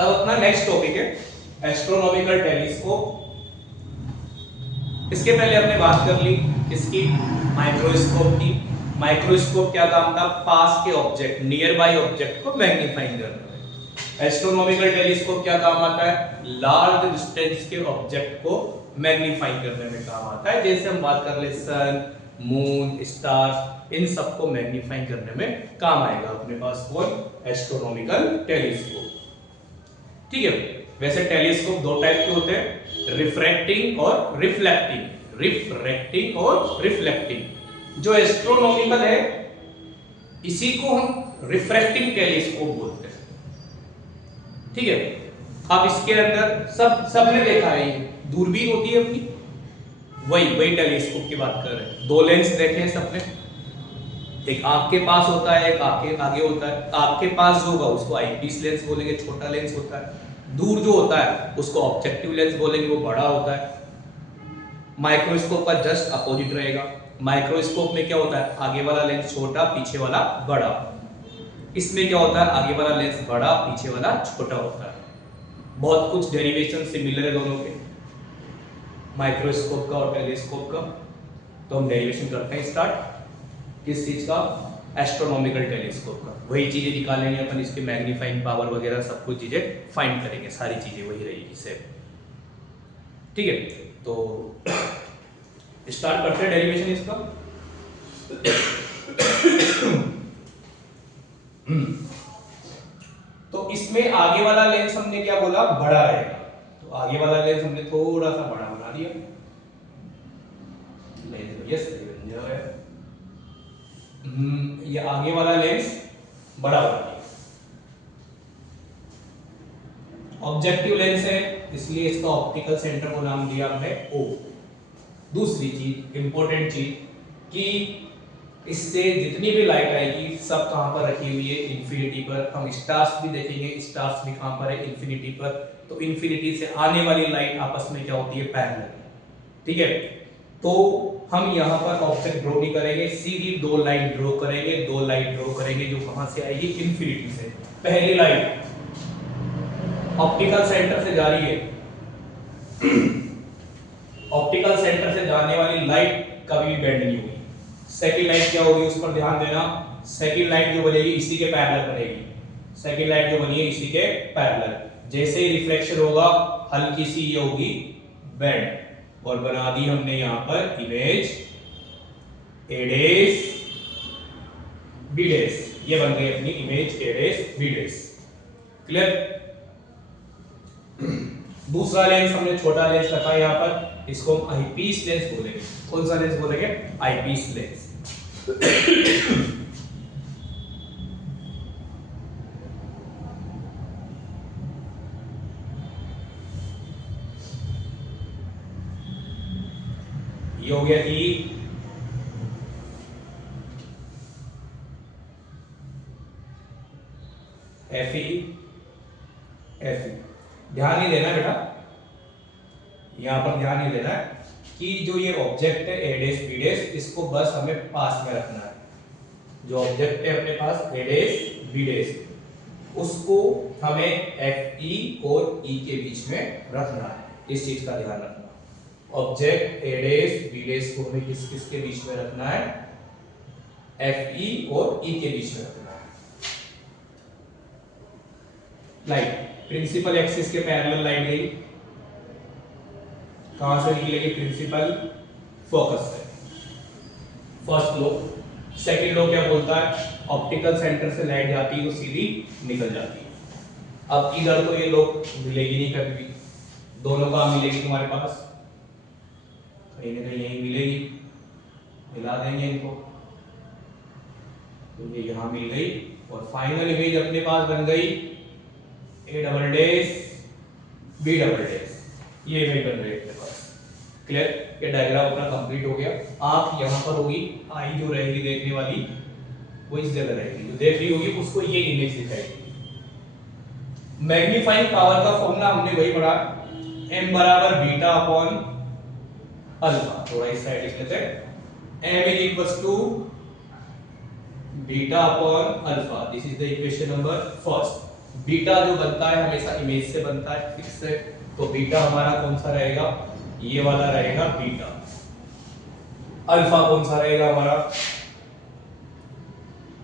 अब अपना next topic है एस्ट्रोनॉमिकल टेलीस्कोप। इसके पहले हमने बात कर ली इसकी माइक्रोस्कोप की। माइक्रोस्कोप क्या काम था? पास के ऑब्जेक्ट, नियर बाय ऑब्जेक्ट को मैग्नीफाइंग करना है। एस्ट्रोनॉमिकल टेलीस्कोप क्या काम आता है? लार्ज डिस्टेंस के ऑब्जेक्ट को मैग्नीफाइंग करने में काम आता है। जैसे हम बात कर ले सन, मून, स्टार्स, इन सबको मैग्नीफाइंग करने में काम आएगा अपने पास कौन? Astronomical telescope. ठीक है। वैसे टेलीस्कोप दो टाइप के होते हैं, रिफ्रैक्टिंग और रिफ्लेक्टिंग। रिफ्रैक्टिंग और रिफ्लेक्टिंग। जो एस्ट्रोनॉमिकल है इसी को हम रिफ्रैक्टिंग टेलीस्कोप बोलते हैं। ठीक है। अब इसके अंदर सबने देखा है, दूरबीन होती है अपनी, वही टेलीस्कोप की बात कर रहे हैं। दो लेंस देखे हैं सबने, एक आंख के पास होता है, एक आंख के आगे होता है। आंख के पास जो होगा उसको आईपीस लेंस बोलेंगे, छोटा लेंस होता है। दूर जो होता है उसको ऑब्जेक्टिव लेंस बोलेंगे, वो बड़ा होता है। माइक्रोस्कोप का जस्ट अपोजिट रहेगा। माइक्रोस्कोप में क्या होता है? आगे वाला लेंस छोटा, पीछे वाला बड़ा। इसमें क्या होता है? आगे वाला लेंस बड़ा, पीछे वाला छोटा होता है। बहुत कुछ डेरिवेशन सिमिलर है दोनों के, माइक्रोस्कोप का और टेलीस्कोप का। तो हम डेरिवेशन करते हैं स्टार्ट। किस चीज का? एस्ट्रोनॉमिकल टेलीस्कोप का। वही चीजें निकालेंगे अपन, इसके मैग्नीफाइंग पावर वगैरह सब कुछ चीजें फाइंड करेंगे, सारी चीजें वही रहेगी सेम। ठीक है, तो स्टार्ट करते हैं डेरिवेशन इसका। तो इसमें आगे वाला लेंस हमने क्या बोला? बड़ा रहेगा। तो आगे वाला लेंस हमने थोड़ा सा बड़ा बना दिया। लेंस यस बन जाए। ये आगे वाला लेंस बड़ा बना दिया। ऑब्जेक्टिव लेंस है इसलिए इसका ऑप्टिकल सेंटर को नाम दिया हमने O। दूसरी चीज, इंपॉर्टेंट चीज, कि इससे जितनी भी लाइट आएगी सब कहां पर रखी हुई है? इंफिनिटी पर। हम स्टार्स भी देखेंगे, स्टार्स भी कहां पर है? इंफिनिटी पर। तो इंफिनिटी से आने वाली लाइट आपस में क्या होती है? पैरेलल। ठीक है, तो हम यहां पर ऑब्जेक्ट ड्रॉ नहीं करेंगे, सीधी दो लाइन ड्रॉ करेंगे। दो लाइन ड्रॉ करेंगे जो कहां से आएगी? इंफिनिटी से। पहली लाइन ऑप्टिकल सेंटर से जा रही है। ऑप्टिकल सेंटर से जाने वाली लाइट कभी भी बेंड नहीं होगी। सेकंड लाइट क्या होगी? उस पर ध्यान देना। सेकंड लाइट जो बनेगी इसी के पैरेलल बनेगी। सेकंड लाइट जो बनी है इसी के पैरेलल। जैसे ही रिफ्लेक्शन होगा हल्की सी ये होगी बेंड, और बना दी हमने यहां पर image A dash B dash. ये बन गई अपनी image A dash B dash. Clear? दूसरा लेंस हमने छोटा लेंस रखा है यहां पर, इसको हम आईपीस लेंस बोलेंगे। कौन सा लेंस बोलेंगे? Eyepiece lens. ये हो गया ई। एफ ई ध्यान नहीं देना बेटा, यहां पर ध्यान नहीं देना है कि जो ये ऑब्जेक्ट है ए डैश बी डैश, इसको बस हमें पास में रखना है। जो ऑब्जेक्ट है अपने पास ए डैश बी डैश, उसको हमें एफ ई और ई के बीच में रखना है। इस चीज का ध्यान रखना। Object A dash B dash को हमें किस किस के बीच में रखना है? एफ ई और ई के बीच में रखना है। लाइट प्रिंसिपल एक्सिस के पैरेलल लाइट गई, कहां से निकलेगी? प्रिंसिपल फोकस से। फर्स्ट लो। सेकंड लो क्या बोलता है? ऑप्टिकल सेंटर से लाइट जाती है तो सीधी निकल जाती है। अब इधर तो ये लो मिलेगी नहीं कभी भी, दोनों कहां मिलेगी तुम्हारे पास? कहीं ना कहीं यहीं मिलेगी। मिला देंगे इनको, तो ये यहां मिल गई और फाइनल इमेज अपने पास बन गई A double dash B double dash. ये इमेज बन रही है अपने पास। क्लियर? ये डायग्राम अपना कंप्लीट हो गया। आंख यहां पर होगी, आई जो रहेगी देखने वाली वो इस जगह रहेगी, जो देख रही होगी उसको ये इमेज दिखाएगी। मैग्नीफाइंग पावर का फॉर्मूला हमने वही पढ़ा, m बराबर बीटा अपॉन अल्फा। थोड़ा इस साइड लिख लेते हैं। m is equals to beta upon alpha. This is the equation number first. Beta जो बनता है हमेशा इमेज से बनता है, फिक्स है। तो बीटा हमारा कौन सा रहेगा, ये वाला रहेगा बीटा। अल्फा कौन सा रहेगा हमारा,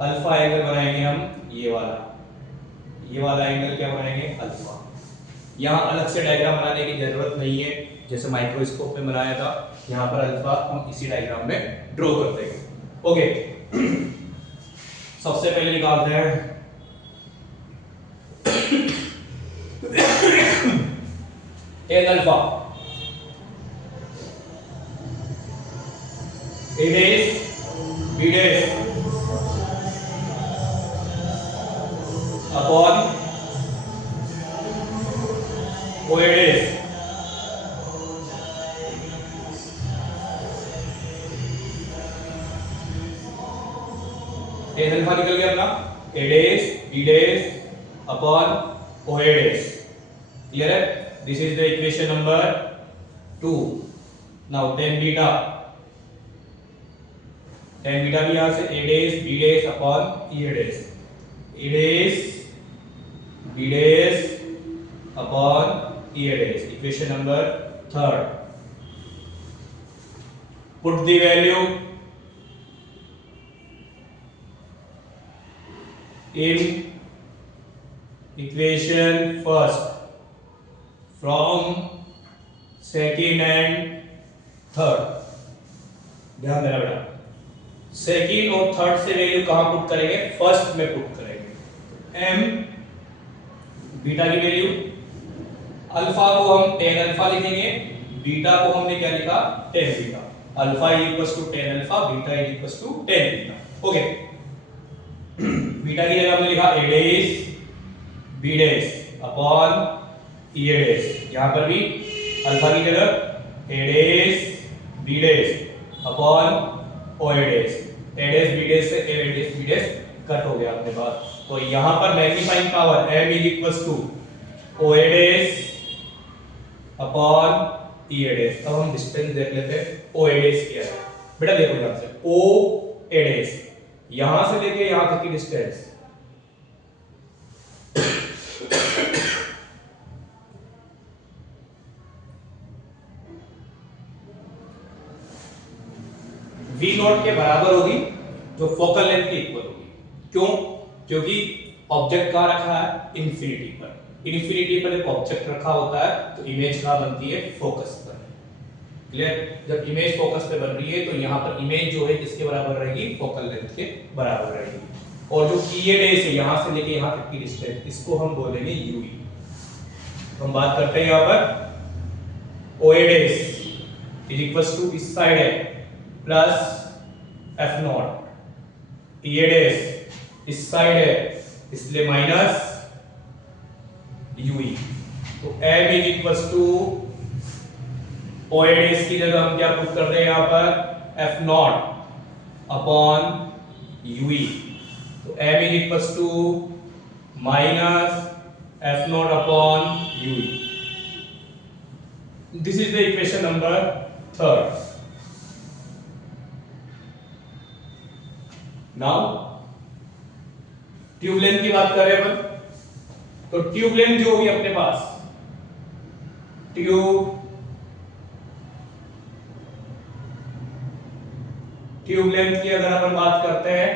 अल्फा एंगल बनाएंगे हम ये वाला एंगल क्या बनाएंगे, अल्फा। यहाँ अलग से डायग्राम बनाने की जरूरत नहीं है, जैसे माइक्रोस्कोप में बनाया था, यहाँ पर अल्फा हम इसी डायग्राम में ड्रॉ कर देंगे। ओके, सबसे पहले निकालते हैं tan alpha, it is b dash upon o a dash tan alpha निकल गया अपना, a dash b dash upon o a dash। Clear है, this is the equation number 2। Now tan beta भी यहां से a dash b dash upon e a dash, a dash b dash upon e a dash, equation number 3। Put the value in equation first from second and third। ध्यान देना बेटा, second और third से value कहां put करेंगे, first में put करेंगे। m beta की वैल्यू, अल्फा को हम टेन अल्फा लिखेंगे, बीटा को हमने क्या लिखा, tan beta. Alpha equals to tan alpha, beta equals to tan beta. Okay, beta की जगह हमने लिखा a dash b dash upon e a dash, यहां पर भी अल्फा की जगह a dash b dash upon o a dash, a dash b dash से a dash b dash cut हो गया अपने पास। तो यहां पर magnifying power m is equals to o a dash upon e a dash। अब हम डिस्टेंस देख लेते हैं, o a dash क्या है बेटा, देखो यहां से o a dash, यहां से लेके यहां तक की डिस्टेंस v नॉट के बराबर होगी, जो फोकल लेंथ के इक्वल होगी। क्यों, क्योंकि ऑब्जेक्ट कहां रखा है, इंफिनिटी पर। इंफिनिटी पर एक ऑब्जेक्ट रखा होता है तो इमेज कहां बनती है, फोकस पर। क्लियर, जब इमेज फोकस पे बन रही है तो यहाँ पर इमेज जो है किसके बराबर रहेगी, फोकल लेंथ के बराबर रहेगी। और जो e a dash है यहाँ से लेके यहाँ तक की डिस्टेंस, इसको हम बोलेंगे ue। तो हम बात करते हैं यहाँ पर o a dash is equals to इस साइड है plus f naught, e a dash इस साइड है इसलिए माइनस ue। तो m is equals to o a dash की जगह हम क्या पुट कर रहे हैं यहाँ पर, f नॉट अपॉन ue। तो m is equals to minus f naught upon ue। This is the equation number 3। Now tube length की बात कर रहे हैं अपन, तो ट्यूब लेंथ जो होगी अपने पास, ट्यूब लेंथ की अगर अपन बात करते हैं,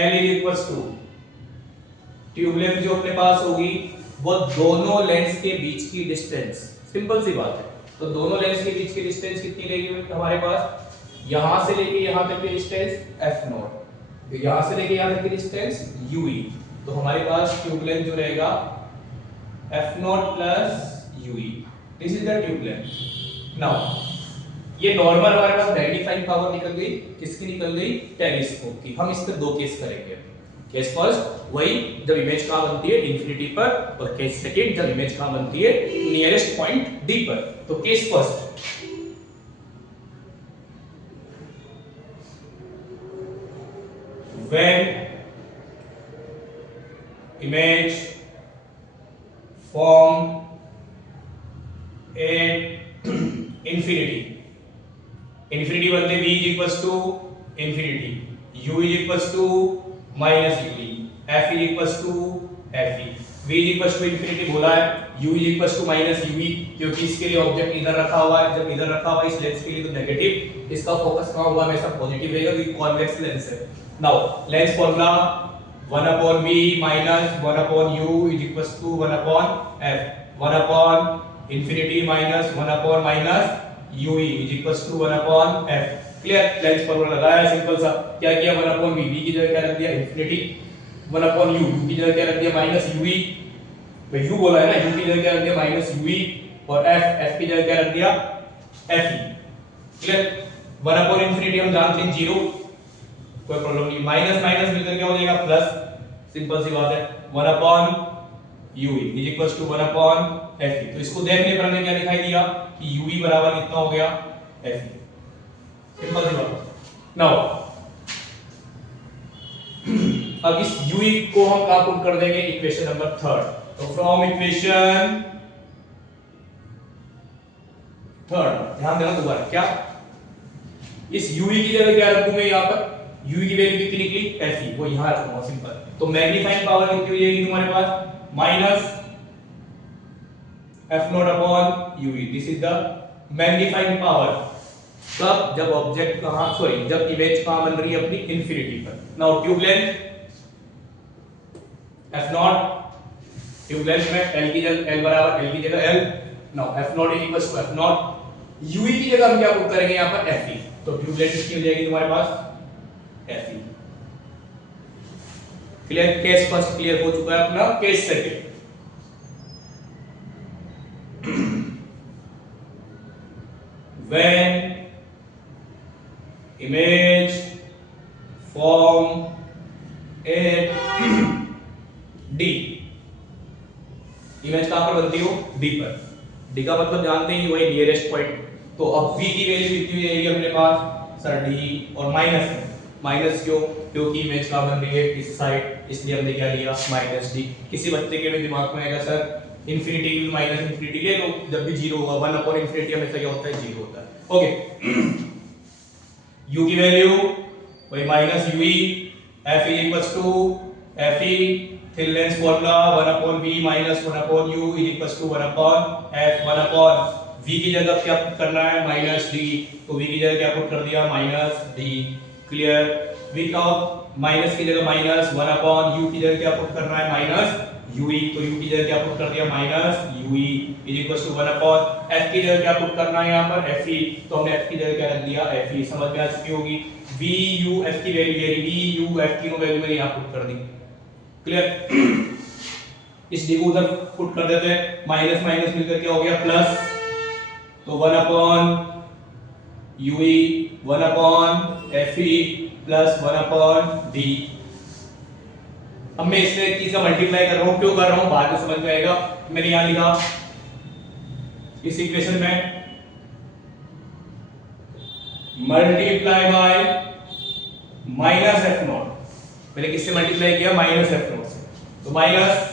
L is equals to, tube length जो अपने पास होगी वो दोनों लेंस के बीच की डिस्टेंस, सिंपल सी बात है। तो दोनों लेंस के बीच की डिस्टेंस कितनी रहेगी हमारे पास, यहां से लेके यहां तक की डिस्टेंस f नॉट, तो यहां से लेके यहां तक की डिस्टेंस ue। तो हमारे पास ट्यूब लेंथ जो रहेगा f naught plus ue, this is the tube length. Now ये नॉर्मल हमारे पास मैग्नीफाइंग पावर निकल गई, किसकी निकल गई, टेलीस्कोप की। हम इसके दो केस करेंगे। केस फर्स्ट वही जब इमेज कहां बनती है, इंफिनिटी पर, और केस सेकंड जब इमेज कहां बनती है, नियरेस्ट पॉइंट डी पर। तो case first, when image from at infinity, infinity बनते v is equals to infinity, u is equals to minus ue, f is equal to F E, v is equal to infinity बोला है, u is equal to minus U V, क्योंकि इसके लिए object इधर रखा हुआ है, जब इधर रखा हुआ है इस लेंस के लिए तो नेगेटिव, इसका फोकस कहां होगा, हमेशा पॉजिटिव रहेगा क्योंकि कॉन्वेक्स लेंस है। Now lens formula 1/v minus 1/u is equal to 1/f, 1/ infinity minus 1/ minus ue is equal to 1/f। Clear, lens formula लगाया सिंपल सा, क्या किया 1/v, v की जगह क्या रख दिया इंफिनिटी, 1/u, u की जगह क्या रख दिया माइनस ue, भाई u बोला है ना, u की जगह क्या रख दिया माइनस ue, और f की जगह क्या रख दिया fe। क्लियर, 1 इंफिनिटी हम जानते हैं 0, कोई प्रॉब्लम नहीं, माइनस माइनस मिलकर क्या हो जाएगा प्लस, सिंपल सी बात है, 1/ue is equal to 1/fe। तो इसको देखने पर हमें क्या दिखाई दिया कि ue बराबर कितना हो गया fe, सिंपल सी बात। नाउ अब इस ue को हम कहां पुट कर देंगे, इक्वेशन नंबर 3। तो फ्रॉम इक्वेशन 3, ध्यान देना दोबारा, क्या इस ue की जगह क्या रखूं मैं, यहां पर ue की वैल्यू कितनी निकली fe, वो यहां रखूंगा सिंपल। तो मैग्नीफाइंग पावर कितनी हो जाएगी तुम्हारे पास minus f naught upon ue, this is the magnifying power. कब, जब ऑब्जेक्ट कहां, सॉरी जब इमेज कहां बन रही है अपनी इंफिनिटी पर। Now tube length f not, tube length में l की जगह l बराबर l की जगह l, now f naught is equal to f naught, ue की जगह हम क्या पुट करेंगे यहां पर fe, तो ट्यूब लेंथ कितनी हो जाएगी तुम्हारे पास fe। Clear, case first clear हो चुका है अपना, case second. when image form at d, image कहां पर बनती हो d पर, d का मतलब जानते ही वही नियरेस्ट पॉइंट। तो अब v की वैल्यू कितनी जाएगी अपने पास सर d, और माइनस क्यों, क्योंकि इमेज कहां बन रही है इस साइड, इसलिए हमने क्या लिया माइनस d। किसी बच्चे के भी दिमाग में आएगा सर इंफिनिटी माइनस इंफिनिटी ले लो, जब भी 0 होगा 1 इंफिनिटी हमेशा क्या होता है 0 होता है। ओके, u की वैल्यू वही minus ue, f is equal to fe, thin lens formula 1/v minus 1/u is equal to 1/f, 1/v की जगह क्या पुट करना है माइनस d, तो v की जगह क्या पुट कर दिया माइनस d। क्लियर, v का माइनस की जगह माइनस, 1/u की जगह क्या पुट करना है माइनस ue, तो u की जगह क्या पुट कर दिया minus ue is equal to 1/f की जगह क्या पुट करना है यहां पर fe, तो हमने f की जगह क्या रख दिया fe, समझ में आ चुकी होगी। v u f की वैल्यू v u f की वैल्यू मैंने यहां पुट कर दी। क्लियर, इस d को उधर पुट कर देते हैं, माइनस माइनस मिलकर क्या हो गया प्लस, तो 1/ue 1/fe प्लस 1/d। अब मैं इसमें एक चीज का मल्टीप्लाई कर रहा हूं, क्यों कर रहा हूं बाद में समझ में आएगा। मैंने यहां लिखा इस इक्वेशन में multiply by minus F naught, मैंने किससे मल्टीप्लाई किया माइनस एफ नॉट से, तो minus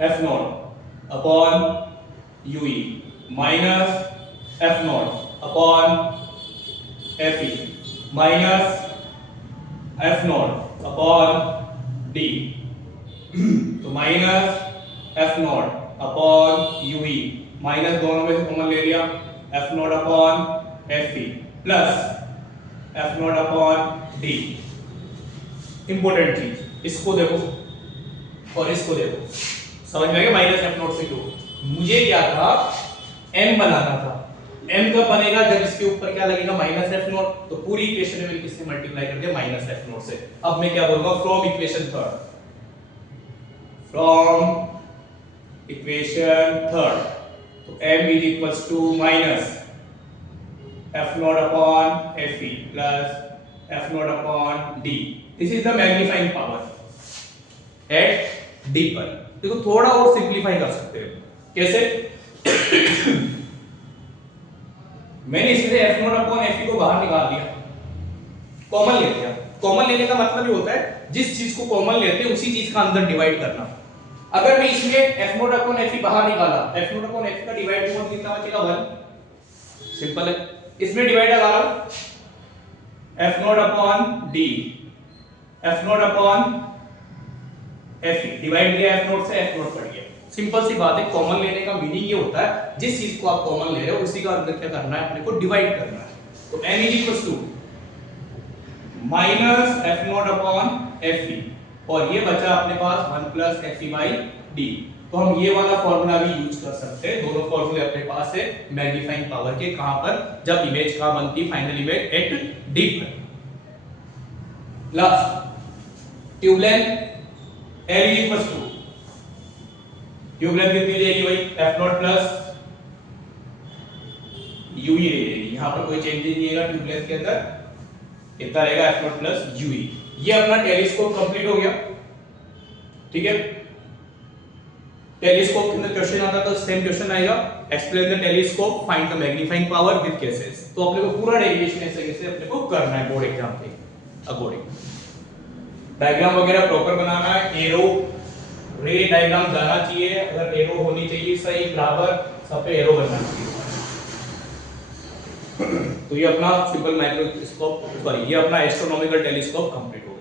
F naught upon U E minus F naught upon F E minus F naught upon D, तो minus F naught upon U E, minus दोनों में से common ले लिया, F naught upon F E plus F naught upon D. Important चीज, इसको देखो और इसको देखो, समझ में आ गया माइनस एफ नॉट से क्यों। मुझे क्या था m बनाना था, m कब बनेगा जब इसके ऊपर क्या लगेगा माइनस एफ नॉट, तो पूरी इक्वेशन में मैंने किससे मल्टीप्लाई कर दिया माइनस एफ नॉट से। अब मैं क्या बोलूंगा from equation third, from equation third, तो m is equals to minus F naught upon F E plus F naught upon D, this is the magnifying power at D पर। देखो थोड़ा और सिंपलीफाई कर सकते हो, कैसे मैंने इसमें एफ नॉट अपॉन एफ ई को बाहर निकाल दिया, कॉमन ले लिया। कॉमन लेने का मतलब ये होता है जिस चीज को कॉमन लेते हैं उसी चीज का अंदर डिवाइड करना। अगर मैं इसमें एफ नॉट अपॉन एफ ई बाहर निकाला, एफ नॉट अपॉन एफ का डिवाइड कितना बचेगा 1, सिंपल है। इसमें डिवाइड लगा F naught upon D, F naught upon Fe divide किया F नॉट से, F नॉट कट गया। सिंपल सी बात है, कॉमन लेने का मीनिंग ये होता है जिस चीज को आप कॉमन ले रहे हो उसी का अंदर क्या करना है, अपने को डिवाइड करना है। तो n is equal to minus F naught upon Fe, और ये बचा अपने पास 1 प्लस Fe बाई डी। तो हम ये वाला फॉर्मूला भी यूज कर सकते हैं, दोनों फॉर्मूले अपने पास है मैग्नीफाइंग पावर के। कहां पर, जब इमेज कहां बनती, फाइनल इमेज एट डी पर। Last tube length L is equal to, tube length कितनी रहेगी भाई, F नॉट प्लस U ही रहेगी, यहां पर कोई चेंज नहीं आएगा ट्यूब लेंथ के अंदर, इतना रहेगा F नॉट प्लस U ही। ये अपना टेलीस्कोप कंप्लीट हो गया, ठीक है। टेलीस्कोप के अंदर क्वेश्चन आता तो सेम क्वेश्चन आएगा, explain the telescope, find the magnifying power with cases. तो अपने को पूरा डेरिवेशन ऐसे कैसे अपने को करना है बोर्ड एग्जाम के अकॉर्डिंग। डायग्राम वगैरह प्रॉपर बनाना है, एरो रे डायग्राम जाना चाहिए, अगर एरो होनी चाहिए सही बराबर, सब पे एरो बनना चाहिए। तो ये अपना सिंपल माइक्रोस्कोप, सॉरी ये अपना एस्ट्रोनॉमिकल टेलीस्कोप कंप्लीट हो